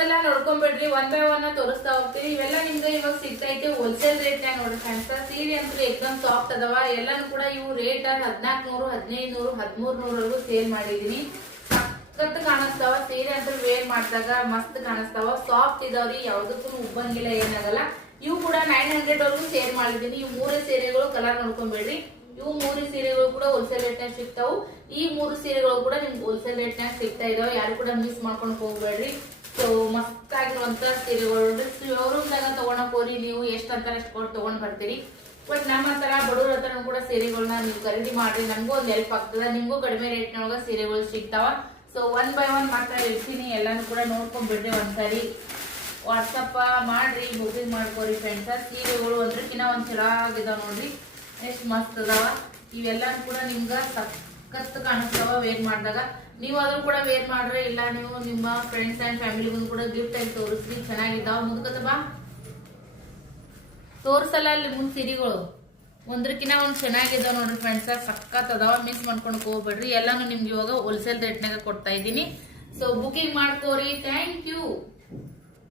ಹೋಗೋದೆಲ್ಲ ನೋಡ್ಕೊಂಡ್ಬಿಡ್ರಿ, 1 by 1 ತೋರಿಸ್ತಾ ಹೋಗ್ತೀನಿ. ಇವೆಲ್ಲ ನಿಮ್ಗೆ ಇವಾಗ ಸಿಗ್ತೈತೆ ಹೋಲ್ಸೇಲ್ ರೇಟ್ ನಾಗ ನೋಡ್ರಿ ಫ್ರೆಂಡ್ಸ್. ಸೀರೆ ಅಂತೂ ಎಕ್ದಮ್ ಸಾಫ್ಟ್ ಅದಾವ. ಎಲ್ಲಾನು ಕೂಡ ಇವು ರೇಟ್ 1400, 1500, 1300 ಸೇಲ್ ಮಾಡಿದೀನಿ. ಸಖತ್ ಕಾಣಿಸ್ತಾವ ಸೀರೆ ಅಂತ ವೇರ್ ಮಾಡಿದಾಗ ಮಸ್ತ್ ಕಾಣಿಸ್ತಾವ. ಸಾಫ್ಟ್ ಇದಾವ್ರಿ, ಯಾವ್ದಕ್ಕೂ ಉಬ್ಬಂಗಿಲ್ಲ, ಏನಾಗಲ್ಲ. ಇವು ಕೂಡ 900 ವರೆಗೂ ಸೇಲ್ ಮಾಡಿದೀನಿ. ಇವು 3 ಸೀರೆಗಳು ಕಲರ್ ನೋಡ್ಕೊಂಡ್ಬೇಡ್ರಿ. ಇವು 3 ಸೀರೆಗಳು ಕೂಡ ಹೋಲ್ಸೇಲ್ ರೇಟ್ ನಾಗ ಸಿಗ್ತಾವು. ಈ 3 ಸೀರೆಗಳು ಕೂಡ ನಿಮ್ಗೆ ಹೋಲ್ಸೇಲ್ ರೇಟ್ ನಾಗ ಸಿಗ್ತಾ ಇದಾವೆ. ಯಾರು ಕೂಡ ಮಿಸ್ ಮಾಡ್ಕೊಂಡು ಹೋಗ್ಬೇಡ್ರಿ. ಸೊ ಮಸ್ತ್ ಆಗಿರುವಂತ ಸೀರೆಗಳು ಶೋರೂಮ್ ದಾಗ ತಗೊಂಡಕ್ ಹೋರಿ, ನೀವು ಎಷ್ಟ್ ಅಂತಾರ ಅಷ್ಟು ಕೊಟ್ಟು ತಗೊಂಡ್ ಬರ್ತೀರಿ. ಬಟ್ ನಮ್ಮ ಹತ್ರ ಬಡವ್ರ ಹತ್ರ ಕೂಡ ಸೀರೆಗಳನ್ನ ನೀವು ಖರೀದಿ ಮಾಡ್ರಿ. ನಮಗೂ ಒಂದ್ ಹೆಲ್ಪ್ ಆಗ್ತದ, ನಿಮ್ಗೂ ಕಡಿಮೆ ರೇಟ್ ನೊಳಗ ಸೀರೆಗಳು ಸಿಗ್ತಾವ. ಸೊ 1 by 1 ಮಾತ್ರ ಇರ್ತೀನಿ. ಎಲ್ಲಾನು ಕೂಡ ನೋಡ್ಕೊಂಡ್ಬಿಡ್ರಿ ಒಂದ್ಸರಿ. ವಾಟ್ಸಪ್ ಮಾಡ್ರಿ, ಬುಕಿಂಗ್ ಮಾಡ್ಕೋರಿ ಫ್ರೆಂಡ್ಸ್. ಸೀರೆಗಳು ಒಂದ್ರಕ್ಕಿನ್ನ ಒಂದ್ ಚೆನ್ನಾಗಿದಾವ ನೋಡ್ರಿ, ಎಷ್ಟ್ ಮಸ್ತ್ ಅದಾವ. ಇವೆಲ್ಲಾನು ಕೂಡ ನಿಮ್ಗ ಸಖತ್ ಕಾಣಿಸ್ತಾವ ವೇರ್ ಮಾಡಿದಾಗ. ನೀವು ಅದ್ರ ಕೂಡ ವೇರ್ ಮಾಡ್ರೆ, ಇಲ್ಲ ನೀವು ನಿಮ್ಮ ಫ್ರೆಂಡ್ಸ್ ಅಂಡ್ ಫ್ಯಾಮಿಲಿಗೂ ಕೂಡ ಗಿಫ್ಟ್ ಆಗಿ ತೋರಿಸ್ರಿ. ಚೆನ್ನಾಗಿದ್ದಾವ. ಮುಂದಕತ್ತ ಬಾ ತೋರ್ಸಲ್ಲ ಅಲ್ಲಿ ಮುಂದ್ ಸೀರೆಗಳು ಒಂದ್ರಕ್ಕಿನ್ನ ಒಂದ್ ಚೆನ್ನಾಗಿದಾವ ನೋಡ್ರಿ ಫ್ರೆಂಡ್ಸ್. ಸಖತ್ ಅದಾವ, ಮಿಸ್ ಮಾಡ್ಕೊಂಡು ಹೋಗ್ಬೇಡ್ರಿ. ಎಲ್ಲಾನು ನಿಮ್ಗೆ ಇವಾಗ ಹೋಲ್ಸೇಲ್ ರೇಟ್ ನಾಗ ಕೊಡ್ತಾ ಇದ್ದೀನಿ. ಸೊ ಬುಕಿಂಗ್ ಮಾಡ್ಕೋರಿ. Thank you.